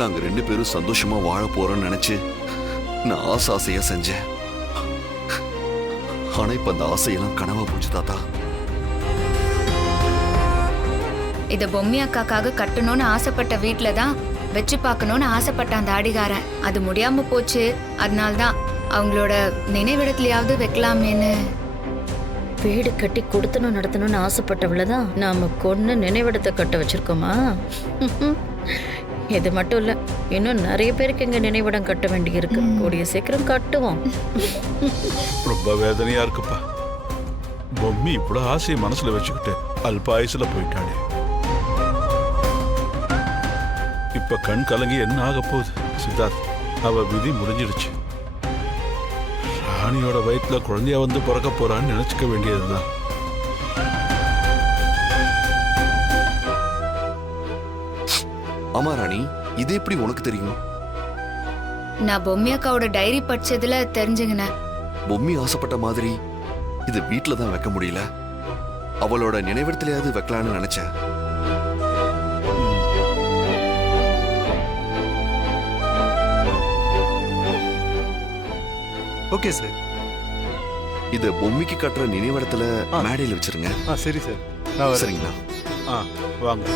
நாங்க 2 பேரும் சந்தோஷமா வாழ போறோம்னு நினைச்சு நான் ஆசையா செஞ்சேன். ஆனா இப்ப அந்த ஆசையெல்லாம் கனவா போச்சு தாத்தா. இத பொம்மி அக்காக்காக கட்டணும்னு ஆசைப்பட்ட வீட்டுல தான் வச்சு பார்க்கணும்னு ஆசைப்பட்ட அந்த ஆடிகாரன் அது முடியாம போச்சு. அதனால்தான் அவங்களோட நினைவிடத்துலயாவது வைக்கலாமேன்னு. வீடு கட்டி கொடுத்தனும் நடத்தணும்னு ஆசைப்பட்டவளதான் நாம கொன்னு நினைவிடத்தை கட்ட வச்சிருக்கோமா? இது மட்டும் இல்ல, இன்னும் நிறைய பேருக்கு இங்க நினைவிடம் கட்ட வேண்டி இருக்கு. கூடிய சீக்கிரம் கட்டுவோம். ரொம்ப வேதனையா இருக்குப்பா. பொம்மி இவ்வளவு ஆசையை மனசுல வச்சுக்கிட்டு அல்பாயுசுல போயிட்டாளே. இப்ப கண் கலங்கி என்ன ஆக போகுது? சித்தார்த், அவ விதி முடிஞ்சிடுச்சு. ராணியோட வயிற்றுல குழந்தையா வந்து பிறக்க போறான்னு நினைச்சுக்க வேண்டியதுதான். ஆமா ராணி, இது எப்படி உனக்கு தெரியும்? நான் பொம்மி அக்காவோட டைரி படிச்சதுல தெரிஞ்சுங்கினேன். பொம்மி ஆசைப்பட்ட மாதிரி இது வீட்டுல தான் வைக்க முடியல. அவளோட நினைவிடத்திலேயாவது வைக்கலான்னு நினைச்சேன். Okay sir. இது பொம்மிக்கு கட்டுற நினைவிடத்துல மேடையில் வச்சிருங்க. சரி சார், நான் வரேன். சரிங்களா? வாங்க.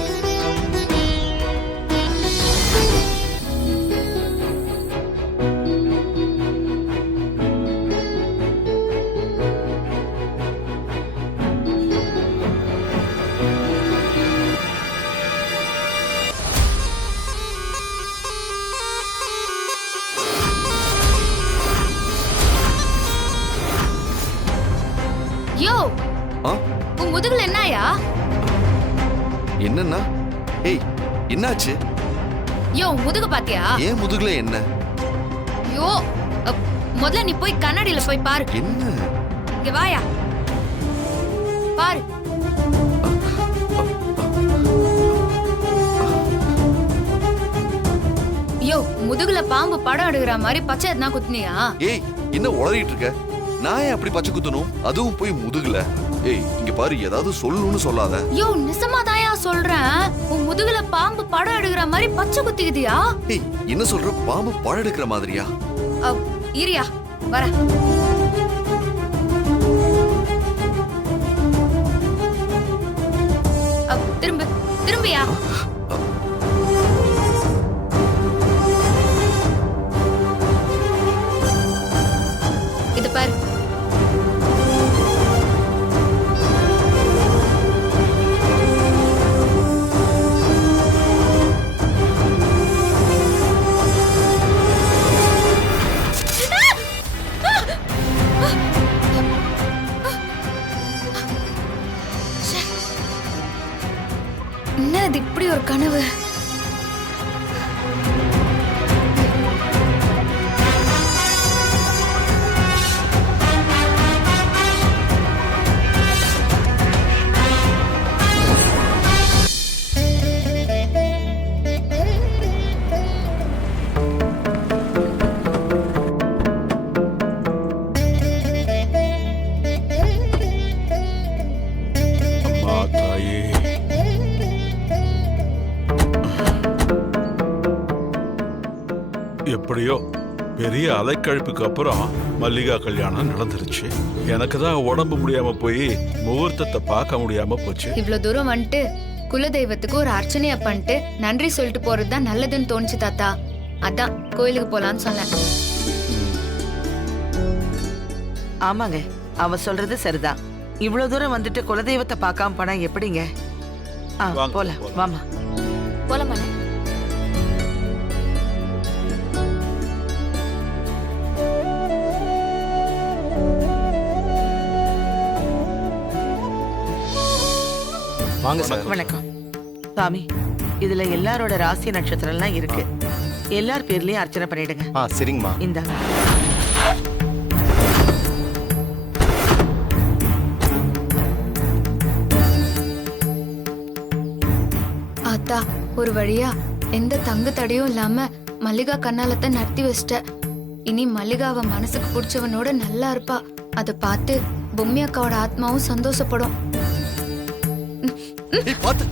யோ, ஆ? உன் முதுகுல என்னயா? என்னன்னா? ஏய், என்னாச்சு? யோ, முதுகு பாத்தியா? ஏன் முதுகுல என்ன? யோ, முதல்ல நீ போய் கண்ணாடியில போய் பாரு. என்ன? இங்க வாயா, பாரு. யோ, முதுகுல பாம்பு படம் எடுக்கிற மாதிரி பச்சை எதுனா குத்துனியா? ஏய், என்ன உளறிட்டு இருக்க? நான் ஏன் அப்படி பச்சை குத்தணும்? அதுவும் போய் முதுகுல. ஏய், இங்க பாரு, ஏதாவது சொல்லணும்னு சொல்லாத. யோ, நிசமாதாயா சொல்றேன். உன் முதுகுல பாம்பு படம் எடுக்கிற மாதிரி பச்சை குத்திக்குதியா? ஏய், என்ன சொல்ற? பாம்பு படம் எடுக்கிற மாதிரியா? இரியா, வர. திரும்ப திரும்பியா. இது பாரு. என்ன இது இப்படி ஒரு கனவு? அம்மா தாயே, எப்படியோ பெரிய அலைக்கழிப்புக்கு அப்புறம் மல்லிகா கல்யாணம் நடந்துருச்சு. எனக்கு தான் உடம்பு முடியாம போய் முகூர்த்தத்தை பார்க்க முடியாம போச்சு. இவ்வளவு தூரம் வந்துட்டு குலதெய்வத்துக்கு ஒரு அர்ச்சனைய பண்ணிட்டு நன்றி சொல்லிட்டு போறதுதான் நல்லதுன்னு தோணுச்சு தாத்தா. அதான் கோயிலுக்கு போலான்னு சொன்னேன். ஆமாங்க, அவ சொல்றது சரிதான். இவ்வளவு தூரம் வந்துட்டு குலதெய்வத்தை பார்க்காம போனா எப்படிங்க? வாங்க, போலாம், போலாம். வாமா. போலாமா? வாங்க சார். வணக்கம் சாமி. இதுல எல்லாரோட ராசி நட்சத்திரம் எல்லாம் இருக்கு. எல்லார் பேர்லயும் அர்ச்சனை பண்ணிடுங்க. சரிங்கம்மா. இந்தாங்க. ஆத்தா, ஒரு வழியா எந்த தங்கு தடையும் இல்லாம மல்லிகா கண்ணாலத்தை நடத்தி வச்சிட்ட. இனி மல்லிகாவ மனசுக்கு பிடிச்சவனோட நல்லா இருப்பா. அதை பார்த்து பொம்மி அக்காவோட ஆத்மாவும் சந்தோஷப்படும். ஏய், பாத்து.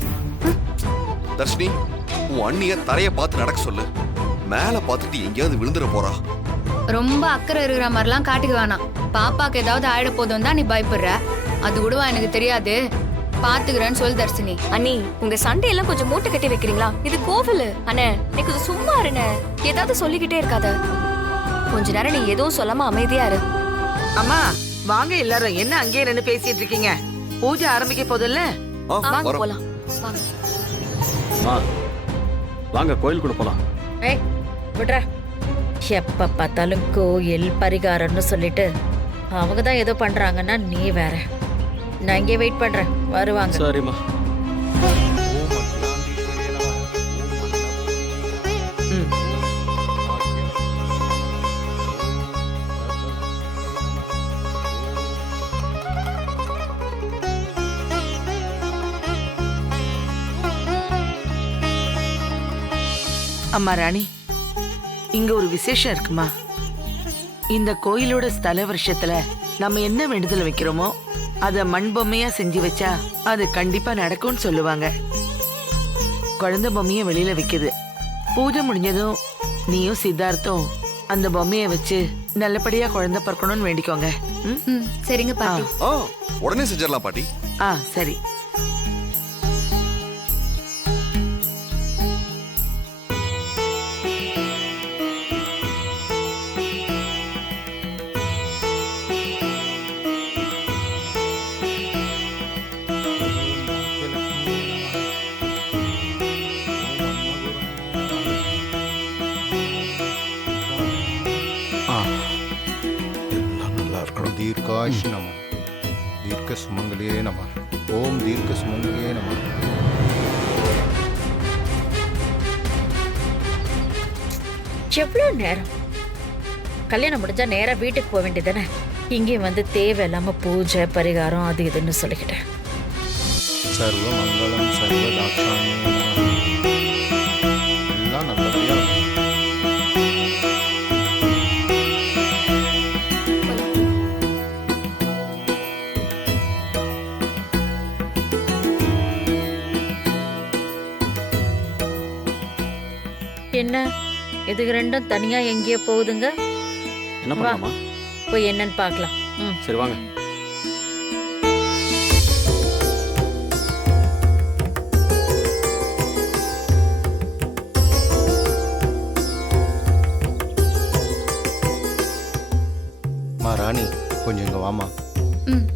தர்ஷினி, உன் அண்ணிய தரைய பார்த்து நடக்க சொல்லு. மேல பார்த்துட்டு எங்கேயாவது விழுந்துட போறா. ரொம்ப அக்கறை இருக்கிற மாதிரிலாம் காட்டிக்க வேணாம். பாப்பாக்கு ஏதாவது ஆயிட போதும் தான் நீ பயப்படுற. அது கூடவா எனக்கு தெரியாது. பாத்துக்கிறேன்னு சொல்லு தர்சினி. அண்ணி, உங்க சண்டையெல்லாம் கொஞ்சம் மூட்டை கட்டி வைக்கிறீங்களா? இது கோவில் அண்ணே. நீ கொஞ்சம் சும்மா இருண்ணே. ஏதாவது சொல்லிக்கிட்டே இருக்காத. கொஞ்ச நேரம் நீ எதுவும் சொல்லாம அமைதியா இரு. அம்மா வாங்க எல்லாரும், என்ன அங்கேயே நின்னு பேசிட்டு இருக்கீங்க? பூஜை ஆரம்பிக்க போதில்ல? வாங்க வரோம். போலாம். வாங்க. வாங்க கோயிலுக்குள்ள போலாம். ஏய் விட்ற. எப்ப பார்த்தாலும் கோயில் பரிகாரம்னு சொல்லிட்டு அவங்க தான் ஏதோ பண்றாங்கன்னா நீ வேற. நான் இங்கே வெயிட் பண்றேன், வருவாங்க. சரிம்மா. ம். அம்மா ராணி, இங்க ஒரு விசேஷம் இருக்குமா? இந்த கோயிலோட ஸ்தல வருஷத்துல நம்ம என்ன வேண்டுதல் வைக்கிறோமோ அத மண் பொம்மையா செஞ்சு வச்சா அது கண்டிப்பா நடக்கும்னு சொல்லுவாங்க. குழந்தை பொம்மைய வெளியில வைக்குது. பூஜை முடிஞ்சதும் நீயும் சித்தார்த்தும் அந்த பொம்மைய வச்சு நல்லபடியா குழந்தை பிறக்கணும்னு வேண்டிக்கோங்க. ம்? சரிங்க பாட்டி. உடனே செஞ்சிடலாம் பாட்டி. சரி. எல்லாம் நல்லா இருக்கணும். दीर्घायुष नमः दीर्घ सुमंगले नमः ओम दीर्घ सुमंगले नमः. எவ்வளோ நேரம்? கல்யாணம் முடிஞ்சா நேரா வீட்டுக்கு போக வேண்டியதானே? இங்கேயும் வந்து தேவையில்லாம பூஜை பரிகாரம் அது இதுன்னு சொல்லிக்கிட்டேன். सर्व मंगलम सर्व दाक्षाण्ये नमः. எல்லாம் நல்லபடியா இருக்கும். என்ன இதுக்கு ரெண்டும் தனியா எங்கேயோ போகுதுங்க? என்ன வா. பண்ணலாமா? போய் என்னன்னு பார்க்கலாம். சரி வாங்க. மா ராணி கொஞ்சம் இங்க வாமா. ம்.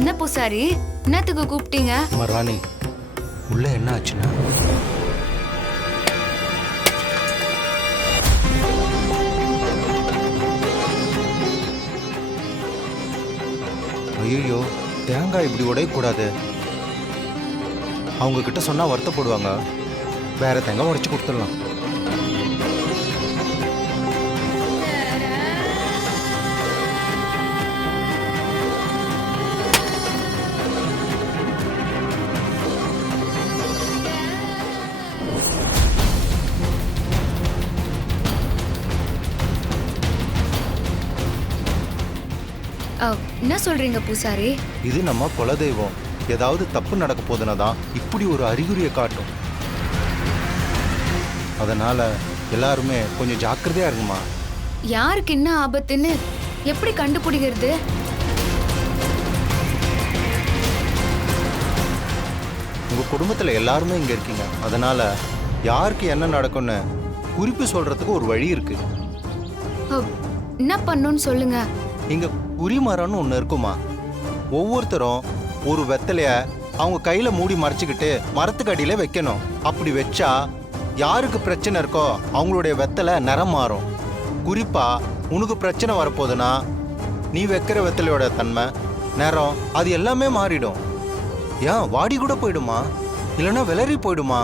என்ன பூசாரி, என்னத்துக்கு கூப்பிட்டீங்க? மா ராணி உள்ள என்ன ஆச்சுன்னா ஐயோ தேங்காய் இப்படி உடையக்கூடாது. அவங்க கிட்ட சொன்னா வருத்தப்படுவாங்க. வேற தேங்காய் உடைச்சு கொடுத்துடலாம். என்ன சொல்றீங்க பூசாரி? இது நம்ம குலதெய்வம். ஏதாவது தப்பு நடக்க போதுனா தான் இப்படி ஒரு அறிகுறியை காட்டும். அதனால எல்லாருமே கொஞ்சம் ஜாக்கிரதையா இருங்கம்மா. யாருக்கு என்ன ஆபத்துன்னு எப்படி கண்டுபிடிக்கிறது? உங்க குடும்பத்துல எல்லாருமே இங்க இருக்கீங்க. அதனால யாருக்கு என்ன நடக்கும்னு குறிப்பு சொல்றதுக்கு ஒரு வழி இருக்கு. என்ன பண்ணணும்னு சொல்லுங்க. இங்க குறிமரம்னு ஒண்ணு இருக்குமா. ஒவ்வொருத்தரும் ஒரு வெத்தலைய அவங்க கையில மூடி மறைச்சுக்கிட்டு மரத்துக்கு அடியில வைக்கணும். அப்படி வச்சா யாருக்கு பிரச்சனை இருக்கோ அவங்களுடைய வெத்தலை நிறம் மாறும். குறிப்பா உனக்கு பிரச்சனை வரப்போகுதுன்னா நீ வைக்கிற வெத்தலையோட தன்மை நிறம் அது எல்லாமே மாறிடும். ஏன் வாடி கூட போயிடுமா, இல்லைன்னா விளறி போயிடுமா.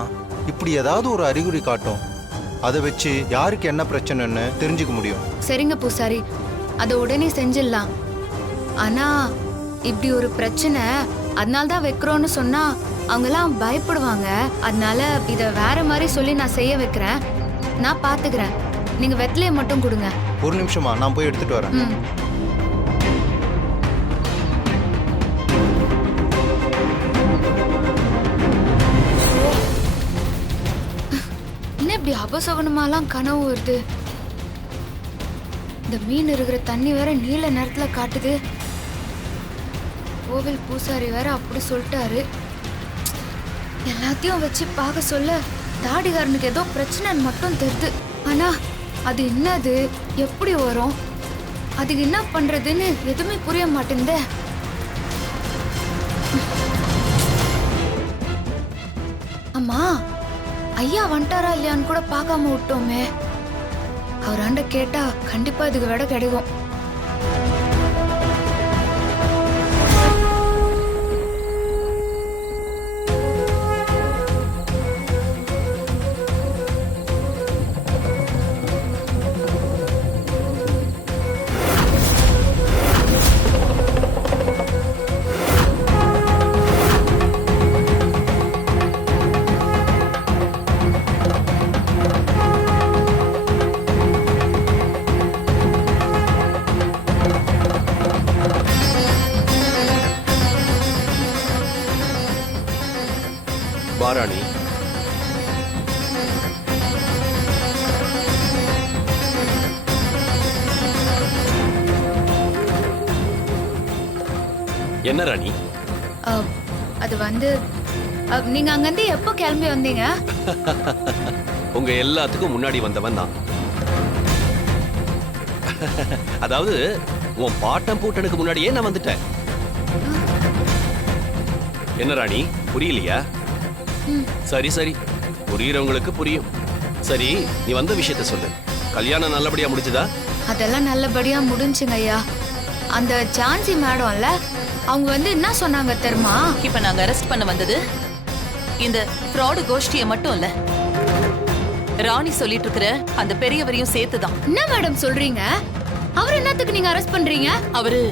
இப்படி ஏதாவது ஒரு அறிகுறி காட்டும். அதை வச்சு யாருக்கு என்ன பிரச்சனைன்னு தெரிஞ்சுக்க முடியும். சரிங்க பூசாரி, அதை உடனே செஞ்சிடலாம். ஆனா இப்படி ஒரு பிரச்சனை அதனால தான் வைக்கிறோன்னு சொன்னா அவங்கெல்லாம் பயப்படுவாங்க. அதனால இத வேற மாதிரி சொல்லி நான் செய்ய வைக்கிறேன். நான் பாத்துக்கிறேன். நீங்க வெத்தலையை மட்டும் கொடுங்க. ஒரு நிமிஷமா, நான் போய் எடுத்துட்டு வரேன். ம். என்ன இப்படி அபசகுனமாலாம் கனவு வருது? இந்த மீன் இருக்கிற தண்ணி வேற நீல நேரத்துல காட்டுது. கோவில் பூசாரி வேற அப்படி சொல்லிட்டாரு. எல்லாத்தையும் வச்சு பார்க்க சொல்ல தாடிகாரனுக்கு ஏதோ பிரச்சனைன்னு மட்டும் தெரியுது. ஆனா அது என்னது, எப்படி வரும், அதுக்கு என்ன பண்றதுன்னு எதுவுமே புரிய மாட்டேங்குதே. அம்மா, ஐயா வந்துட்டாரா இல்லையான்னு கூட பார்க்காம விட்டோமே. அவராண்ட கேட்டா கண்டிப்பா இதுக்கு விட கிடைக்கும். வாராணி, என்ன ராணி? அது வந்து நீங்க அங்கிருந்து எப்போ கிளம்பி வந்தீங்க? உங்க எல்லாத்துக்கும் முன்னாடி வந்தவன் தான். அதாவது உன் பாட்டம் பூட்டனுக்கு முன்னாடியே நான் வந்துட்டேன். என்ன ராணி, புரியலையா? சரி சரி, புரியுறவங்களுக்கு புரியும். சரி, நீ வந்த விஷயத்த சொல்லு. கல்யாணம் நல்லபடியா முடிஞ்சதா? அதெல்லாம் நல்லபடியா முடிஞ்சுங்க ஐயா. அந்த ஜான்சி மேடம்ல, அவங்க வந்து என்ன சொன்னாங்க தெரியுமா? இப்ப நாங்க அரெஸ்ட் பண்ண வந்தது இந்த ஃப்ராடு கோஷ்டியை மட்டும் இல்ல, ராணி சொல்லிட்டு இருக்கிற அந்த பெரியவரையும் சேர்த்துதான். என்ன மேடம் சொல்றீங்க? அவர் என்னத்துக்கு நீங்க அரெஸ்ட் பண்றீங்க? அவரு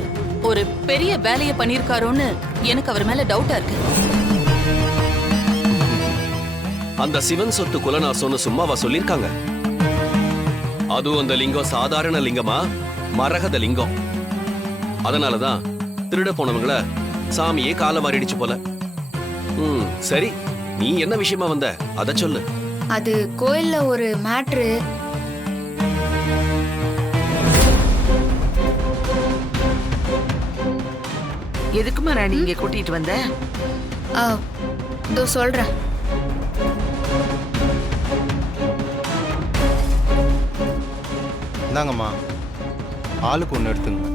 ஒரு பெரிய வேலையை பண்ணிருக்காரோன்னு எனக்கு அவர் மேல டவுட்டா இருக்கு. அந்த சிவன் சொத்து குலநாசம்னு சும்மாவா சொல்லிருக்காங்க? அதுவும் அந்த லிங்கம் சாதாரண லிங்கமா, மரகத லிங்கம். அதனாலதான் திருட போனவங்கள சாமியே கால வாரிடுச்சு போல. சரி, நீ என்ன விஷயமா வந்த அத சொல்லு. அது கோயில்ல ஒரு மேட்ரு. எதுக்குமா ராணி இங்க கூட்டிட்டு வந்த? இதோ சொல்றேன். இந்தாங்கம்மா, ஆளுக்கு ஒன்று எடுத்துங்க.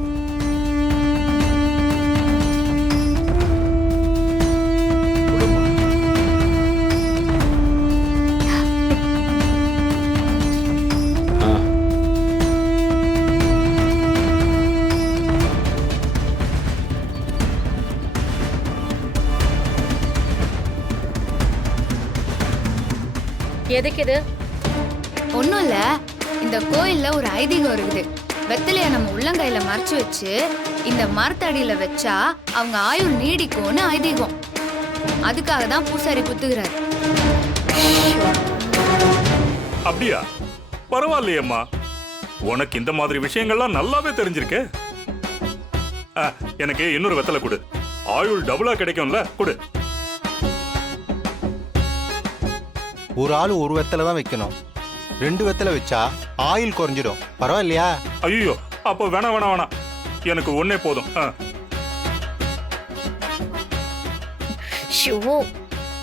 எதுக்கு இது? ஒண்ணும் இல்ல, இந்த கோயில்ல ஒரு ஐதீகம் இருக்குது. வெத்தலைய நம்ம உள்ளங்கையில மறைச்சு வச்சு இந்த மரத்தடியில வச்சா அவங்க ஆயுள் நீடிக்கும்னு ஐதீகம். அதுக்காக தான் பூசாரி குத்துகிறார். அப்படியா? பரவாயில்லையம்மா, உனக்கு இந்த மாதிரி விஷயங்கள்லாம் நல்லாவே தெரிஞ்சிருக்கு. எனக்கு இன்னொரு வெத்தலை கொடு, ஆயுள் டபுளா கிடைக்கும்ல, கொடு. ஒரு ஆள் ஒரு வெத்தலை தான் வைக்கணும். 2 வெத்தலை வச்சா ஆயில் குறைஞ்சிடும். பரவாயில்லையா? ஐயோ, அப்போ வேணாம் வேணாம் வேணாம், எனக்கு ஒன்னே போதும். ஷோ,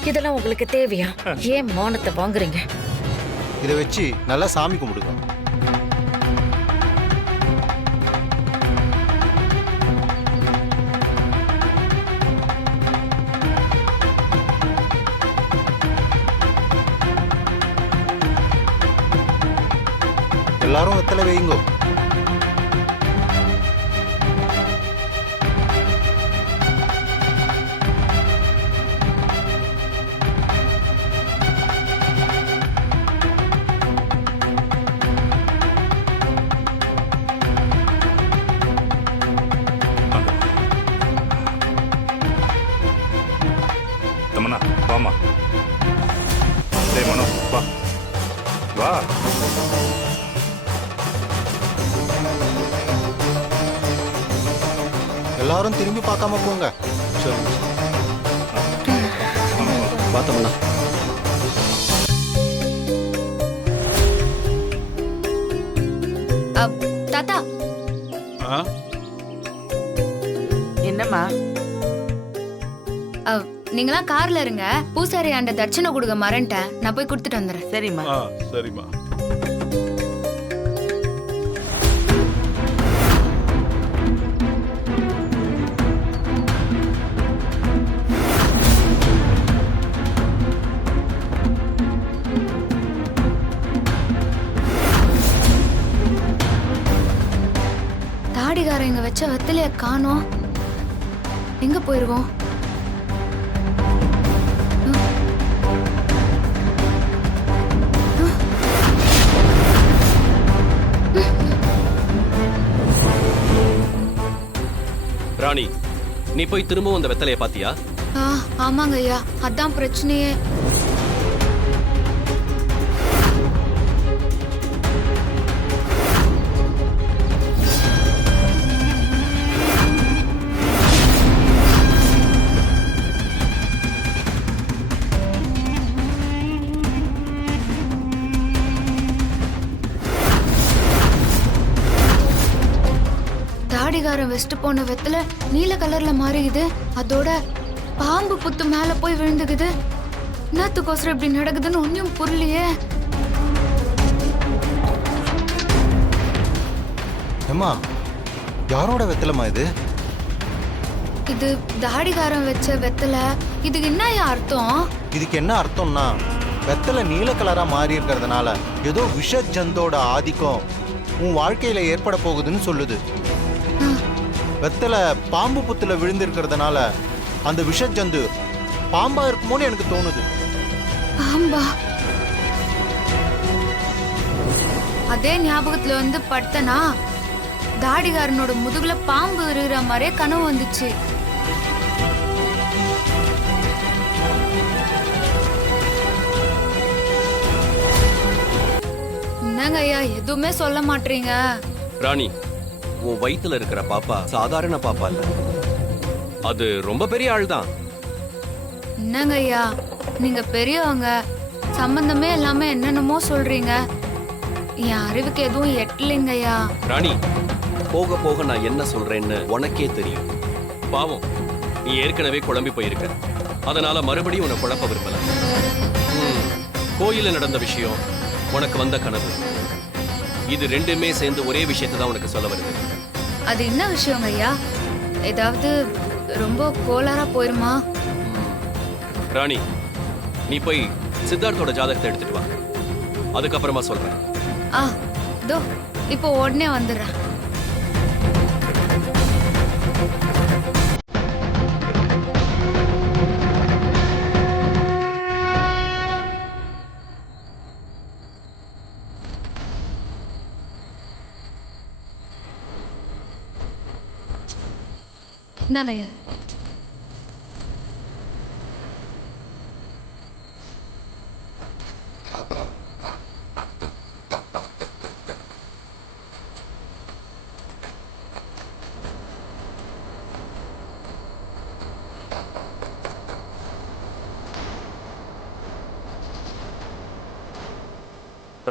இதெல்லாம் உங்களுக்கு தேவையா? ஏன் மானத்தை வாங்குறீங்க? இதை வச்சு நல்லா சாமி கும்பிடுங்க. எல்லாரும் வெத்தலை வைங்கோ. தமன்னா, டேய் மனோ வா வா. எல்லாரும் திரும்பி பார்க்காம போங்க. சரி. பார்த்தோம்னா தாத்தா ஆ? என்னம்மா? நீங்களாம் கார்ல இருங்க. பூசாரி ஆண்ட தட்சணை கொடுக்க மறந்துட்டேன். நான் போய் கொடுத்துட்டு வந்துடுறேன். சரிம்மா. ஆ சரிம்மா. தாடிகாரன் இங்க வச்ச வெத்தலைய காணோம். எங்க போயிருவோம்? ராணி, நீ போய் திரும்பவும் அந்த வெத்தலைய பாத்தியா? ஆமாங்க ஐயா, அதான் பிரச்சனையே. தாடிகாரன் வெஸ்ட் போன வெத்தல நீல கலர்ல மாறிக்குது. அதோட பாம்பு புத்து மேல போய் விழுந்துக்குது. என்னத்துக்கோசரம் இப்படி நடக்குதுன்னு ஒன்னும் புரியலையே. ஏம்மா, யாரோட வெத்தலைமா இது? இது தாடிகாரன் வச்ச வெத்தல. இதுக்கு என்ன அர்த்தம்? இதுக்கு என்ன அர்த்தம்னா, வெத்தலை நீல கலரா மாறி இருக்கிறதுனால ஏதோ விஷ ஜந்தோட ஆதிக்கம் உன் வாழ்க்கையில ஏற்பட போகுதுன்னு சொல்லுது. வெத்தலை பாம்பு புத்துல விழுந்திருக்கிறதுனால அந்த விஷ ஜந்து பாம்பா இருக்குமோன்னு எனக்கு தோணுது. பாம்பா? அதே ஞாபகத்துல வந்து படுத்தனா தாடிகாரனோட முதுகுல பாம்பு இருக்கிற மாதிரியே கனவு வந்துச்சு. என்னங்க ஐயா எதுவுமே சொல்ல மாட்டீங்க? ராணி, உன் வயித்துல இருக்கிற பாப்பா சாதாரண பாப்பா இல்ல, அது ரொம்ப பெரிய ஆள் தான். என்னங்க ஐயா, நீங்க பெரியவங்க, சம்பந்தமே எல்லாமே என்னென்னமோ சொல்றீங்க. என் அறிவுக்கு எதுவும் எட்டலைங்க ஐயா. ராணி, போக போக நான் என்ன சொல்றேன்னு உனக்கே தெரியும். பாவம், நீ ஏற்கனவே குழம்பி போயிருக்க, அதனால மறுபடியும் உன்னை குழப்ப விரும்பல. கோயில நடந்த விஷயம், உனக்கு வந்த கனவு, இது ரெண்டுமே சேர்ந்து ஒரே விஷயத்தை தான் உனக்கு சொல்ல வருது. அது என்ன விஷயங்க ஐயா? ஏதாவது ரொம்ப கோளாரா போயிருமா? ராணி, நீ போய் சித்தார்த்தோட ஜாதகத்தை எடுத்துட்டு வா, அதுக்கப்புறமா சொல்றேன். இதோ இப்போ உடனே வந்துடுறேன். இந்தாங்கய்யா.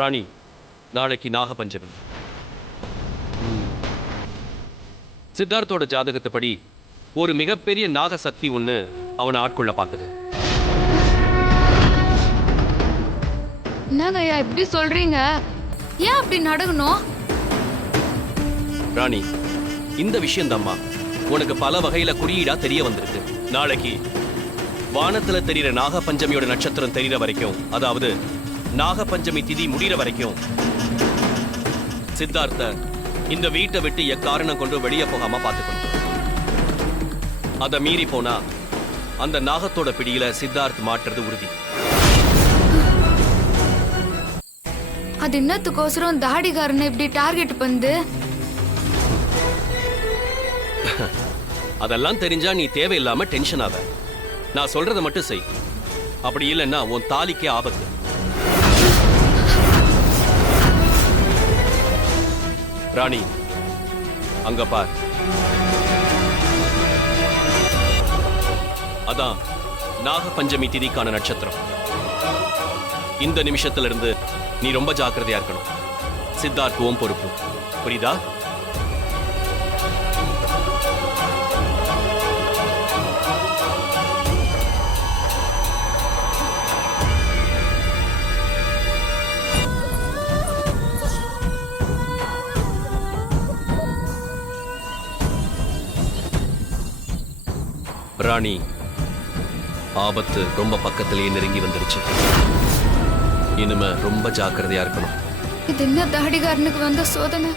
ராணி, நாளைக்கு நாகபஞ்சமி. சித்தார்த்தோட ஜாதகத்தைப்படி ஒரு மிகப்பெரிய நாக சக்தி ஒண்ணு அவனை ஆட்கொள்ள பார்க்குது. என்னங்க ஐயா இப்படி சொல்றீங்க? ஏன் அப்படி நடக்கணும்? ராணி, இந்த விஷயம் தாம்மா உனக்கு பல வகையில குறியீடா தெரிய வந்திருக்கு. நாளைக்கு வானத்துல தெரிகிற நாகபஞ்சமியோட நட்சத்திரம் தெரிகிற வரைக்கும், அதாவது நாகபஞ்சமி திதி முடிகிற வரைக்கும், சித்தார்த்த இந்த வீட்டை விட்டு எக்காரணம் கொண்டு வெளியே போகாம பார்த்துக்கணும். அதை மீறி போனா அந்த நாகத்தோட பிடியில சித்தார்த் மாட்டுறது உறுதி. அது என்னத்துக்கோசரம் தாடிகாரனை இப்படி டார்கெட் பண்ணு? அதெல்லாம் தெரிஞ்சா நீ தேவையில்லாம டென்ஷன் ஆக. நான் சொல்றதை மட்டும் செய், அப்படி இல்லைன்னா உன் தாலிக்கே ஆபத்து. ராணி அங்க பார். அதான் நாக பஞ்சமி திதிக்கான நட்சத்திரம். இந்த நிமிஷத்துல இருந்து நீ ரொம்ப ஜாக்கிரதையா இருக்கணும். சித்தார்த்துவும் பொறுப்பு, புரியுதா? ராணி, ஆபத்து ரொம்ப பக்கத்திலேயே நெருங்கி வந்துருச்சு. இனிமே ரொம்ப ஜாக்கிரதையா இருக்கணும். இது என்ன தாடிகாரனுக்கு வந்த சோதனை?